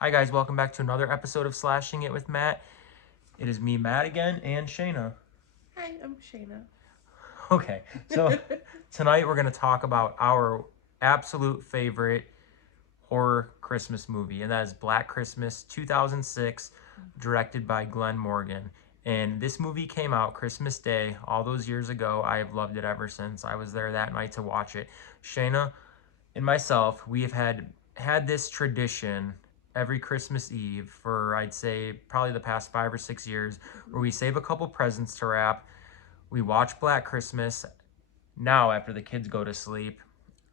Hi guys, welcome back to another episode of Slashing It with Matt. It is me, Matt, again, and Shayna. Hi, I'm Shayna. Okay, so tonight we're going to talk about our absolute favorite horror Christmas movie, and that is Black Christmas 2006, directed by Glenn Morgan. And this movie came out Christmas Day all those years ago. I have loved it ever since. I was there that night to watch it. Shayna and myself, we have had this tradition every Christmas Eve for I'd say probably the past 5 or 6 years, where we save a couple presents to wrap. We watch Black Christmas now after the kids go to sleep,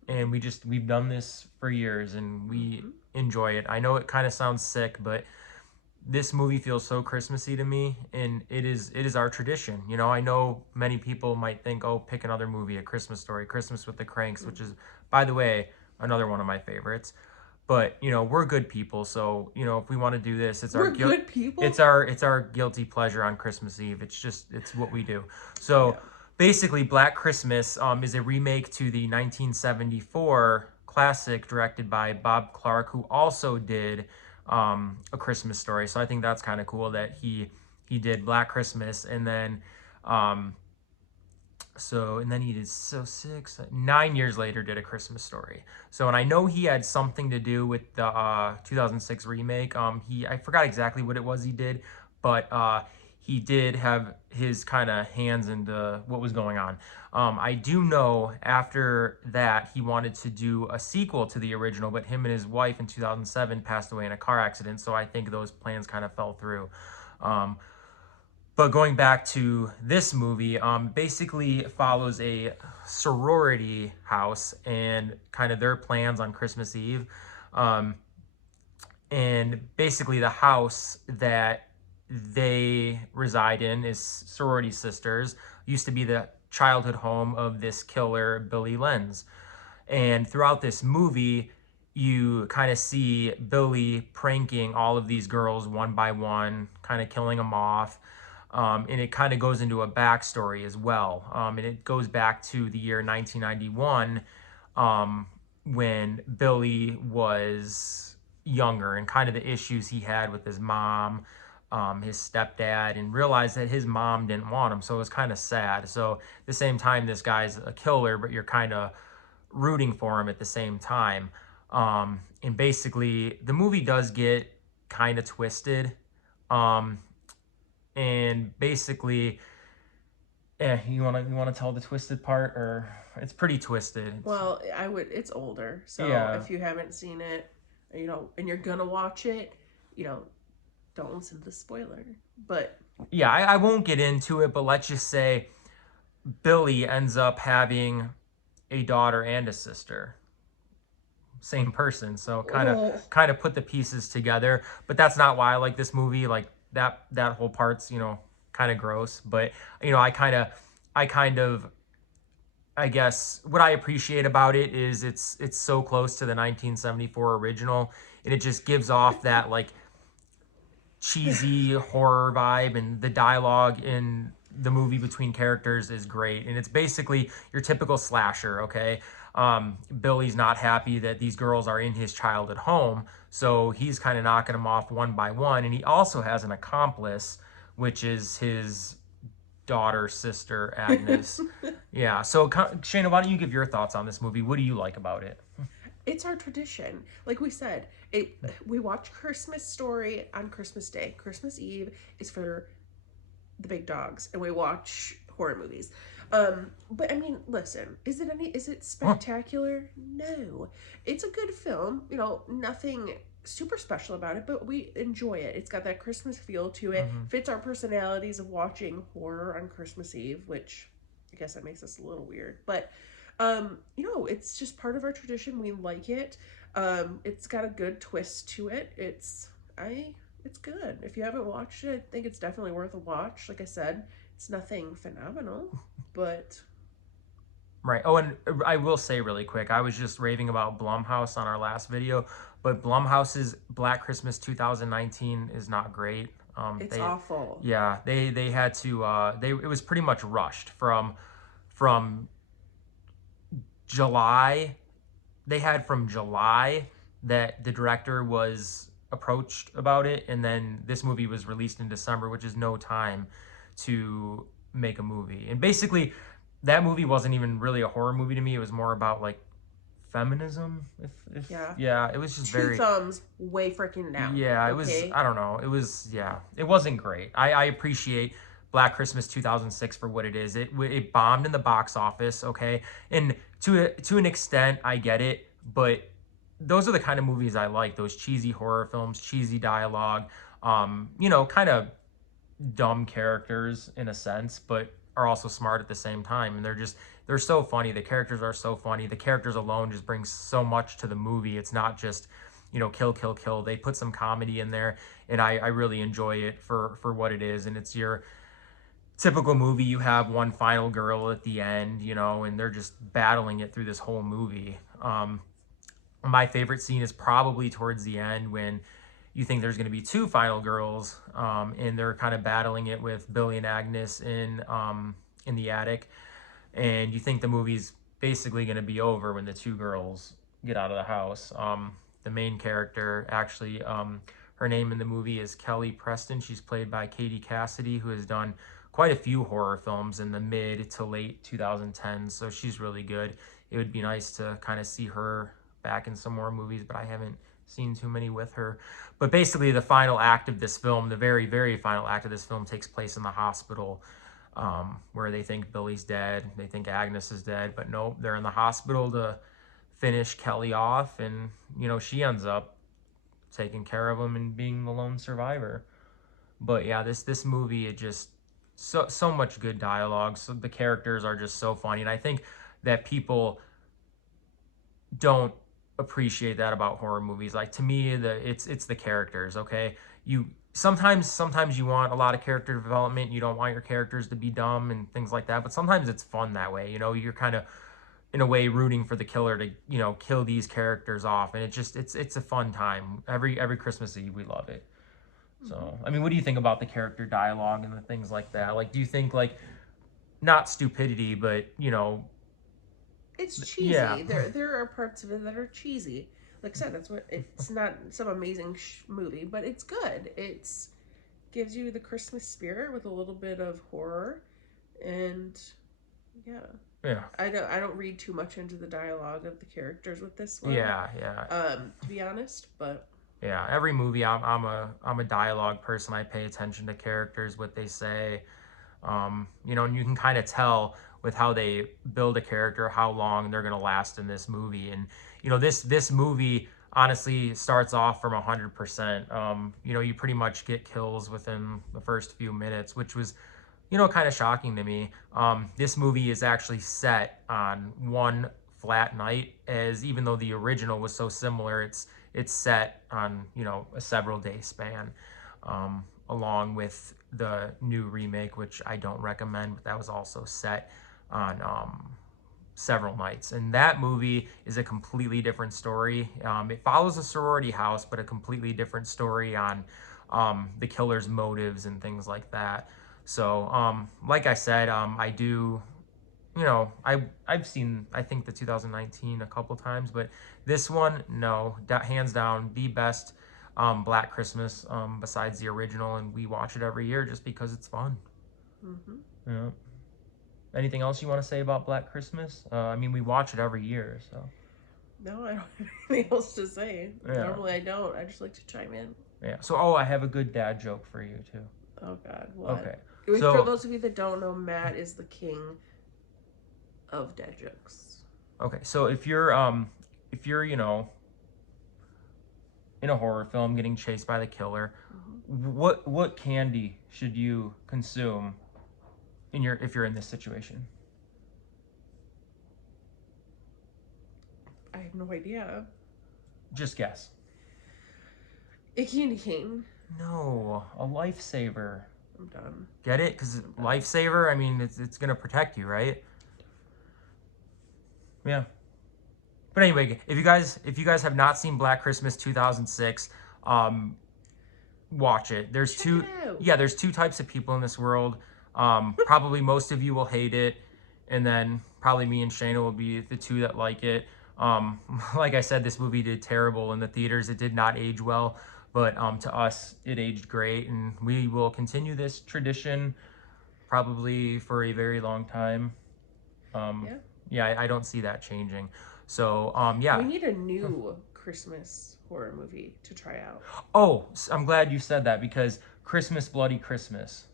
and we've done this for years and we Mm-hmm. enjoy it. I know it kind of sounds sick, but this movie feels so Christmassy to me, and it is our tradition. I know many people might think, oh, pick another movie, A Christmas Story, Christmas with the Cranks, which is, by the way, another one of my favorites. But we're good people, so if we want to do this, it's our We're guilt. good people? It's our guilty pleasure on Christmas Eve. It's what we do. So Yeah. basically, Black Christmas is a remake to the 1974 classic directed by Bob Clark, who also did A Christmas Story. So I think that's kind of cool that he did Black Christmas, and then um, and then he did 9 years later did A Christmas Story. So, and I know he had something to do with the 2006 remake. I forgot exactly what it was he did, but he did have his kind of hands into what was going on. I do know after that he wanted to do a sequel to the original, but him and his wife in 2007 passed away in a car accident. So I think those plans kind of fell through. Um, but going back to this movie, basically follows a sorority house and kind of their plans on Christmas Eve. Um, and basically, the house that they reside in is sorority sisters. Used to be the childhood home of this killer, Billy Lenz. And throughout this movie, you kind of see Billy pranking all of these girls one by one, kind of killing them off. And it kind of goes into a backstory as well. And it goes back to the year 1991, um, when Billy was younger, and kind of the issues he had with his mom, his stepdad, and realized that his mom didn't want him. So it was kind of sad. So at the same time, this guy's a killer, but you're kind of rooting for him at the same time. And basically, the movie does get kind of twisted. Um, and basically, you wanna tell the twisted part, or it's pretty twisted. Well, it's older. So Yeah, if you haven't seen it, and you're gonna watch it, you know, don't listen to the spoiler. But yeah. I won't get into it, but let's just say Billy ends up having a daughter and a sister, same person. So oh, kind of put the pieces together. But that's not why I like this movie. Like that whole part's kind of gross. But I kind of I guess what I appreciate about it is it's so close to the 1974 original, and it just gives off that like cheesy horror vibe, and the dialogue in the movie between characters is great. And it's basically your typical slasher. Okay, Billy's not happy that these girls are in his childhood home, so he's kind of knocking them off one by one, and he also has an accomplice, which is his daughter, sister, Agnes. Yeah. So, Shayna, why don't you give your thoughts on this movie? What do you like about it? it's our tradition. Like we said, we watch Christmas Story on Christmas Day. Christmas Eve is for the big dogs, and we watch horror movies. But I mean, listen, is it Huh. spectacular? No. It's a good film, nothing super special about it, but we enjoy it. It's got that Christmas feel to it. Hmm. Fits our personalities of watching horror on Christmas Eve, which I guess that makes us a little weird. But it's just part of our tradition. We like it. It's got a good twist to it. I it's good. If you haven't watched it, I think it's definitely worth a watch. Like I said, it's nothing phenomenal, but Right. Oh, and I will say really quick, I was just raving about Blumhouse on our last video, but Blumhouse's Black Christmas 2019 is not great. it's awful. Yeah, they had to, it was pretty much rushed from July. They had from July that the director was approached about it. And then this movie was released in December, which is no time to make a movie. And basically, that movie wasn't even really a horror movie to me. It was more about like feminism. If Yeah. yeah, it was just Two very, thumbs way freaking down. yeah, it was, Okay. I don't know. It was, yeah, it wasn't great. I appreciate Black Christmas 2006 for what it is. It bombed in the box office, okay? And to an extent, I get it, but those are the kind of movies I like. Those cheesy horror films, cheesy dialogue, kind of dumb characters in a sense, but are also smart at the same time. And they're so funny. The characters are so funny. The characters alone just brings so much to the movie. It's not just, kill, kill, kill. They put some comedy in there, and I really enjoy it for what it is. And it's your typical movie. You have one final girl at the end, and they're just battling it through this whole movie. My favorite scene is probably towards the end when you think there's going to be two final girls, and they're kind of battling it with Billy and Agnes in the attic, and you think the movie's basically going to be over when the two girls get out of the house. The main character actually, her name in the movie is Kelly Preston. She's played by Katie Cassidy, who has done quite a few horror films in the mid to late 2010s, so she's really good. It would be nice to kind of see her back in some more movies, but I haven't seen too many with her. But basically, the final act of this film, the very, very final act of this film, takes place in the hospital, where they think Billy's dead. They think Agnes is dead, but nope, they're in the hospital to finish Kelly off, and she ends up taking care of him and being the lone survivor. But yeah, this movie, it just so much good dialogue. So the characters are just so funny, and I think that people don't appreciate that about horror movies. Like, to me, it's the characters. Okay, you sometimes you want a lot of character development. You don't want your characters to be dumb and things like that. But sometimes it's fun that way. You're kind of in a way rooting for the killer to kill these characters off, and it's a fun time. Every Christmas Eve we love it. Mm-hmm. So I mean, what do you think about the character dialogue and the things like that? Like, do you think, like, not stupidity, but It's yeah, cheesy. There are parts of it that are cheesy. Like I said, that's what it's not some amazing movie, but it's good. It's gives you the Christmas spirit with a little bit of horror, and yeah, yeah, I don't read too much into the dialogue of the characters with this one. yeah. To be honest, but Yeah, every movie, I'm a dialogue person. I pay attention to characters, what they say, and you can kind of tell with how they build a character how long they're gonna last in this movie. And this movie honestly starts off from 100%. You pretty much get kills within the first few minutes, which was kind of shocking to me. This movie is actually set on one flat night, as even though the original was so similar, it's set on a several day span, along with the new remake, which I don't recommend, but that was also set on several nights. And that movie is a completely different story. It follows a sorority house, but a completely different story on the killer's motives and things like that. So, like I said, I do, I've seen, I think, the 2019 a couple times, but this one, no, hands down, the best Black Christmas, besides the original, and we watch it every year just because it's fun. mm-hmm. Yeah. Anything else you want to say about Black Christmas? I mean, we watch it every year, so. No, I don't have anything else to say. Yeah. Normally, I don't. I just like to chime in. Yeah. So, I have a good dad joke for you too. Oh God, what? Okay. For So, those of you that don't know, Matt is the king of dad jokes. okay. So if you're in a horror film getting chased by the killer, what candy should you consume if you're in this situation? I have no idea. Just guess. A candy cane. No, a lifesaver. I'm done. Get it? Because lifesaver, I mean, it's gonna protect you, right? Yeah. But anyway, if you guys have not seen Black Christmas 2006, watch it. Check it out. There's two types of people in this world. Probably most of you will hate it, and then probably me and Shayna will be the two that like it. Like I said, this movie did terrible in the theaters. It did not age well, but to us it aged great, and we will continue this tradition probably for a very long time. Um, Yeah. yeah, I don't see that changing. So We yeah. need a new Christmas horror movie to try out. Oh, I'm glad you said that because Christmas Bloody Christmas.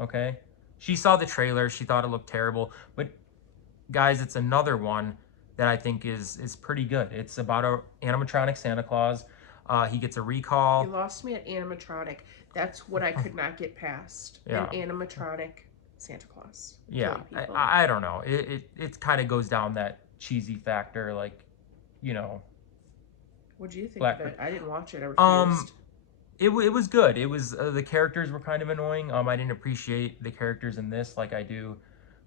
Okay, she saw the trailer, she thought it looked terrible, but guys, it's another one that I think is pretty good. It's about a animatronic Santa Claus. He gets a You recall. lost me at animatronic. That's what I could not get past. An Yeah, animatronic Santa Claus yeah. killing I, people. I I don't know. It kind of goes down that cheesy factor, like, you know, What do you think of Black. it? I didn't watch it. I Um, refused. it was good. It was the characters were kind of annoying. I didn't appreciate the characters in this like I do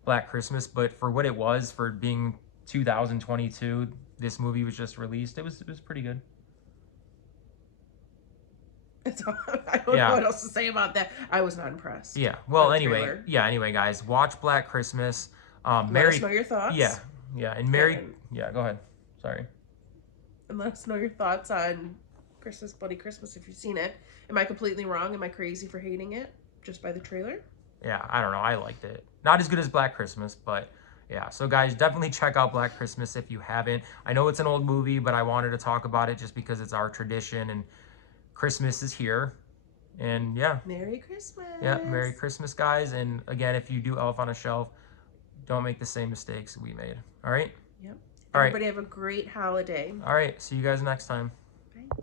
Black Christmas, but for what it was, for being 2022, this movie was just released. It was pretty good. That's all, I don't know Yeah. what else to say about that. I was not impressed Yeah. by Well, the anyway, trailer. yeah, anyway, guys, watch Black Christmas. Let us Merry know your Yeah. thoughts. Yeah, and Merry And, Yeah, go ahead. Sorry. and let us know your thoughts on Christmas Bloody Christmas if you've seen it. Am I completely wrong? Am I crazy for hating it just by the trailer? Yeah, I don't know. I liked it. Not as good as Black Christmas, but yeah. So guys, definitely check out Black Christmas if you haven't. I know it's an old movie, but I wanted to talk about it just because it's our tradition and Christmas is here. And yeah, Merry Christmas. yeah, Merry Christmas, guys. And again, if you do Elf on a Shelf, don't make the same mistakes we made. All right? Yep. All right. Everybody have a great holiday. All right. See you guys next time.